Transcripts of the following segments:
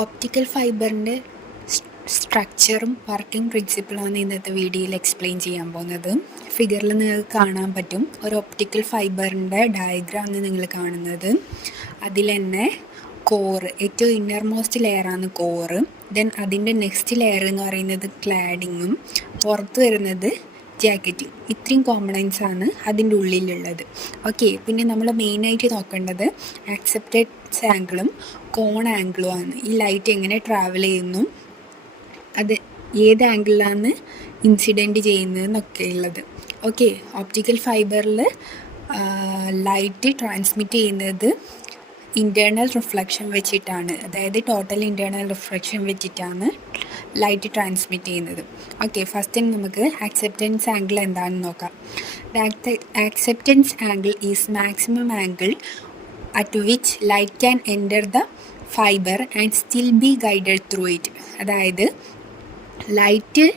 Optical ഫൈബറിൻ്റെ സ്ട്രക്ചറും working പ്രിൻസിപ്പിളാണ് ഇന്നത്തെ വീഡിയോയിൽ explain ചെയ്യാൻ പോകുന്നത്. ഫിഗറിൽ നിങ്ങൾക്ക് കാണാൻ പറ്റും ഒരു ഒപ്റ്റിക്കൽ ഫൈബറിൻ്റെ ഡയഗ്രാമാണ് നിങ്ങൾ കാണുന്നത്. അതിൽ തന്നെ കോറ്, ഏറ്റവും ഇന്നർമോസ്റ്റ് ലെയറാണ് കോറ്. ദെൻ അതിൻ്റെ നെക്സ്റ്റ് ലെയർ എന്ന് പറയുന്നത് ക്ലാഡിങ്ങും, പുറത്ത് വരുന്നത് ജാക്കറ്റിങ്. ഇത്രയും കോമ്പണൻസ് ആണ് അതിൻ്റെ ഉള്ളിലുള്ളത്. ഓക്കെ, പിന്നെ നമ്മൾ മെയിനായിട്ട് നോക്കേണ്ടത് ആക്സെപ്റ്റൻസ് ആംഗിളും കോൺ ആംഗിളും ആണ്. ഈ ലൈറ്റ് എങ്ങനെ ട്രാവൽ ചെയ്യുന്നു, അത് ഏത് ആംഗിളിലാണ് ഇൻസിഡൻറ്റ് ചെയ്യുന്നതെന്നൊക്കെ ഉള്ളത്. ഓക്കെ, ഓപ്റ്റിക്കൽ ഫൈബറിൽ ലൈറ്റ് ട്രാൻസ്മിറ്റ് ചെയ്യുന്നത് ഇൻറ്റേർണൽ റിഫ്ലക്ഷൻ വെച്ചിട്ടാണ്, അതായത് ടോട്ടൽ ഇൻറ്റേർണൽ റിഫ്ലക്ഷൻ വെച്ചിട്ടാണ് ലൈറ്റ് ട്രാൻസ്മിറ്റ് ചെയ്യുന്നത്. ഓക്കെ, ഫസ്റ്റ് നമുക്ക് ആക്സെപ്റ്റൻസ് ആംഗിൾ എന്താണെന്ന് നോക്കാം. Acceptance angle is maximum angle at which light can enter the fiber and still be guided through it. അതായത് light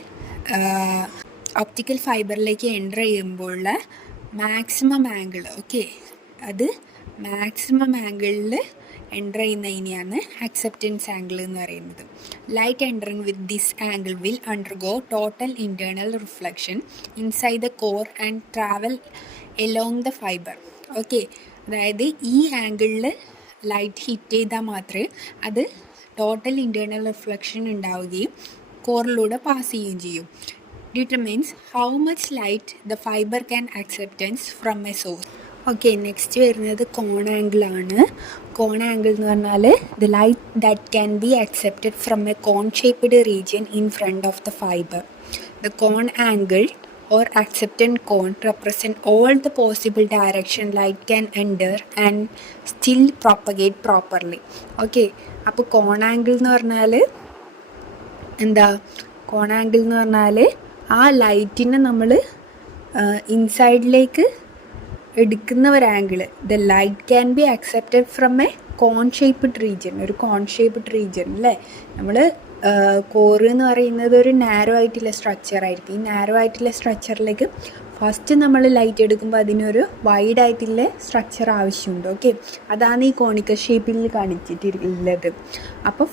optical ഫൈബറിലേക്ക് enter ചെയ്യുമ്പോഴുള്ള മാക്സിമം ആംഗിൾ, ഓക്കെ, അത് maximum ആംഗിളിൽ enter ചെയ്യുന്നതിനെയാണ് ആക്സെപ്റ്റൻസ് ആംഗിൾ എന്ന് പറയുന്നത്. Light entering with this angle will undergo total internal reflection inside the core and travel along the fibre. Okay, അതായത് ഈ ആംഗിളിൽ ലൈറ്റ് ഹിറ്റ് ചെയ്താൽ മാത്രമേ അത് ടോട്ടൽ ഇൻറ്റേർണൽ റിഫ്ലക്ഷൻ ഉണ്ടാവുകയും കോറിലൂടെ പാസ് ചെയ്യുകയും ചെയ്യും. Determines how much light the fibre can acceptance from a source. Okay, next വരുന്നത് കോൺ ആംഗിളാണ്. കോൺ ആംഗിൾ എന്ന് പറഞ്ഞാൽ the light that can be accepted from a cone shaped region in front of the fibre. The cone angle or acceptant cone represent all the possible direction light can enter and still propagate properly. Okay, അപ്പോൾ കോൺ angle എന്ന് പറഞ്ഞാൽ എന്താ? കോൺ angle എന്ന് പറഞ്ഞാൽ ആ ലൈറ്റിനെ നമ്മൾ ഇൻസൈഡിലേക്ക് എടുക്കുന്ന ഒരു angle. The light can be accepted from a cone shaped region. ഒരു കോൺ ഷേപ്പ്ഡ് റീജിയൻ അല്ലേ. നമ്മൾ കോറ് എന്ന് പറയുന്നത് ഒരു നാരോ ആയിട്ടുള്ള സ്ട്രക്ചർ ആയിരിക്കും. ഈ നാരോ ആയിട്ടുള്ള സ്ട്രക്ചറിലേക്ക് ഫസ്റ്റ് നമ്മൾ ലൈറ്റ് എടുക്കുമ്പോൾ അതിനൊരു വൈഡ് ആയിട്ടുള്ള സ്ട്രക്ചർ ആവശ്യമുണ്ട്. ഓക്കെ, അതാണ് ഈ കോണിക്കൽ ഷേപ്പിൽ കാണിച്ചിട്ടുള്ളത്. അപ്പോൾ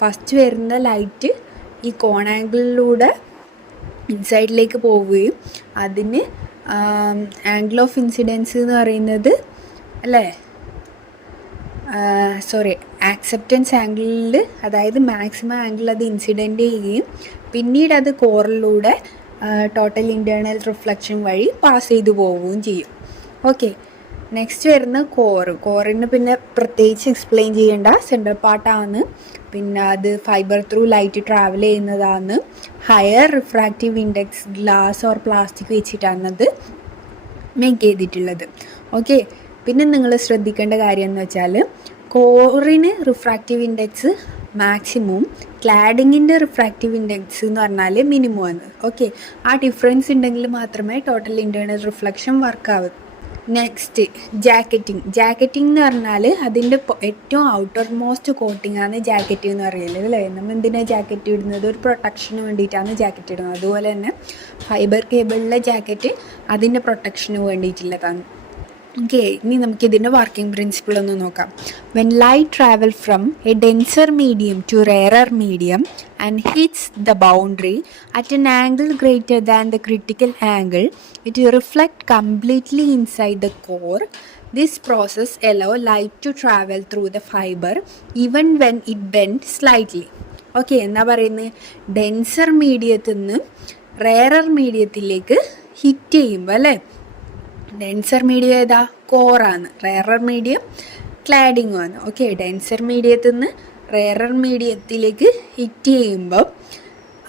ഫസ്റ്റ് വരുന്ന ലൈറ്റ് ഈ കോൺ ആംഗിളിലൂടെ ഇൻസൈഡിലേക്ക് പോവുകയും അതിന് ആംഗിൾ ഓഫ് ഇൻസിഡൻസ് എന്ന് പറയുന്നത് അല്ലേ, ആക്സെപ്റ്റൻസ് ആംഗിളിൽ, അതായത് മാക്സിമം ആംഗിൾ അത് ഇൻസിഡൻറ്റ് ചെയ്യുകയും പിന്നീട് അത് കോറിലൂടെ ടോട്ടൽ ഇൻറ്റേർണൽ റിഫ്ലക്ഷൻ വഴി പാസ് ചെയ്തു പോവുകയും ചെയ്യും. ഓക്കെ, നെക്സ്റ്റ് വരുന്ന കോറിന് പിന്നെ പ്രത്യേകിച്ച് എക്സ്പ്ലെയിൻ ചെയ്യേണ്ട സെൻട്രൽ പാർട്ടാണ്. പിന്നെ അത് ഫൈബർ ത്രൂ ലൈറ്റ് ട്രാവൽ ചെയ്യുന്നതാണ്. Higher refractive index glass or plastic വെച്ചിട്ടാണ് അത് മേക്ക് ചെയ്തിട്ടുള്ളത്. ഓക്കെ, പിന്നെ നിങ്ങൾ ശ്രദ്ധിക്കേണ്ട കാര്യം എന്ന് വെച്ചാൽ കോറിന് റിഫ്രാക്റ്റീവ് ഇൻഡെക്സ് മാക്സിമവും ക്ലാഡിങ്ങിൻ്റെ റിഫ്രാക്റ്റീവ് ഇൻഡെക്സ് എന്ന് പറഞ്ഞാൽ മിനിമം ആണ്. ഓക്കെ, ആ ഡിഫറൻസ് ഉണ്ടെങ്കിൽ മാത്രമേ ടോട്ടൽ ഇൻറ്റേർണൽ റിഫ്ലക്ഷൻ വർക്കാവൂ. നെക്സ്റ്റ് ജാക്കറ്റിംഗ് എന്ന് പറഞ്ഞാൽ അതിൻ്റെ ഏറ്റവും ഔട്ടർ മോസ്റ്റ് കോട്ടിംഗ് ആണ് ജാക്കറ്റ് എന്ന് പറയുന്നത് അല്ലേ. നമ്മൾ എന്തിനാണ് ജാക്കറ്റ് ഇടുന്നത്? ഒരു പ്രൊട്ടക്ഷന് വേണ്ടിയിട്ടാണ് ജാക്കറ്റ് ഇടുന്നത്. അതുപോലെ തന്നെ ഫൈബർ കേബിളിലെ ജാക്കറ്റ് അതിൻ്റെ പ്രൊട്ടക്ഷന് വേണ്ടിയിട്ടുള്ളതാണ്. ഓക്കെ, ഇനി നമുക്കിതിൻ്റെ വർക്കിംഗ് പ്രിൻസിപ്പിൾ ഒന്ന് നോക്കാം. When light travel from a denser medium to rarer medium and hits the boundary at an angle greater than the critical angle, it reflect completely inside the core. This process allow light to travel through the fiber even when it bends slightly. Okay, എന്താ പറയുന്നത്? Denser മീഡിയത്തിൽ നിന്ന് rarer മീഡിയത്തിലേക്ക് hit ചെയ്യുമ്പോൾ അല്ലേ, denser medium ഏതാ? കോറാണ്. Rarer medium ക്ലാഡിങ്ങും ആണ്. Okay, denser മീഡിയത്തിൽ നിന്ന് റെയറർ മീഡിയത്തിലേക്ക് ഹിറ്റ് ചെയ്യുമ്പോൾ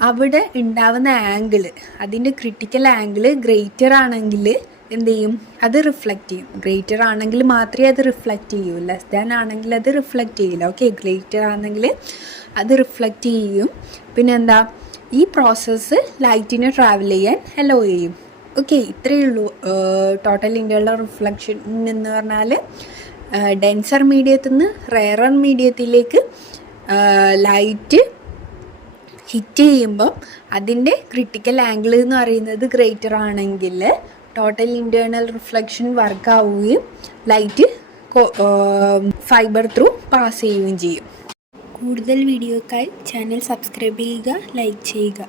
അവിടെ ഉണ്ടാവുന്ന ആംഗിൾ, അതിൻ്റെ ക്രിട്ടിക്കൽ ആംഗിൾ ഗ്രേറ്റർ ആണെങ്കിൽ എന്ത് ചെയ്യും? അത് റിഫ്ലക്റ്റ് ചെയ്യും. ഗ്രേറ്റർ ആണെങ്കിൽ മാത്രമേ അത് റിഫ്ലക്റ്റ് ചെയ്യൂ, ലെസ് ദാൻ ആണെങ്കിൽ അത് റിഫ്ലക്റ്റ് ചെയ്യില്ല. ഓക്കെ, ഗ്രേറ്റർ ആണെങ്കിൽ അത് റിഫ്ലക്റ്റ് ചെയ്യും. പിന്നെന്താ? ഈ പ്രോസസ്സ് ലൈറ്റിനെ ട്രാവൽ ചെയ്യാൻ അലോ ചെയ്യും. ഓക്കെ, ഇത്രയേ ഉള്ളൂ ടോട്ടൽ ഇൻറ്റേർണൽ റിഫ്ലക്ഷൻ എന്ന് പറഞ്ഞാൽ. ഡെൻസർ മീഡിയത്തിൽ നിന്ന് റെയറർ മീഡിയത്തിലേക്ക് ലൈറ്റ് ഹിറ്റ് ചെയ്യുമ്പോൾ അതിൻ്റെ ക്രിട്ടിക്കൽ ആംഗിൾ എന്ന് പറയുന്നത് ഗ്രേറ്റർ ആണെങ്കിൽ ടോട്ടൽ ഇൻറ്റേർണൽ റിഫ്ലക്ഷൻ വർക്കാവുകയും ലൈറ്റ് ഫൈബർ ത്രൂ പാസ് ചെയ്യുകയും ചെയ്യും. കൂടുതൽ വീഡിയോക്കായി ചാനൽ സബ്സ്ക്രൈബ് ചെയ്യുക, ലൈക്ക് ചെയ്യുക.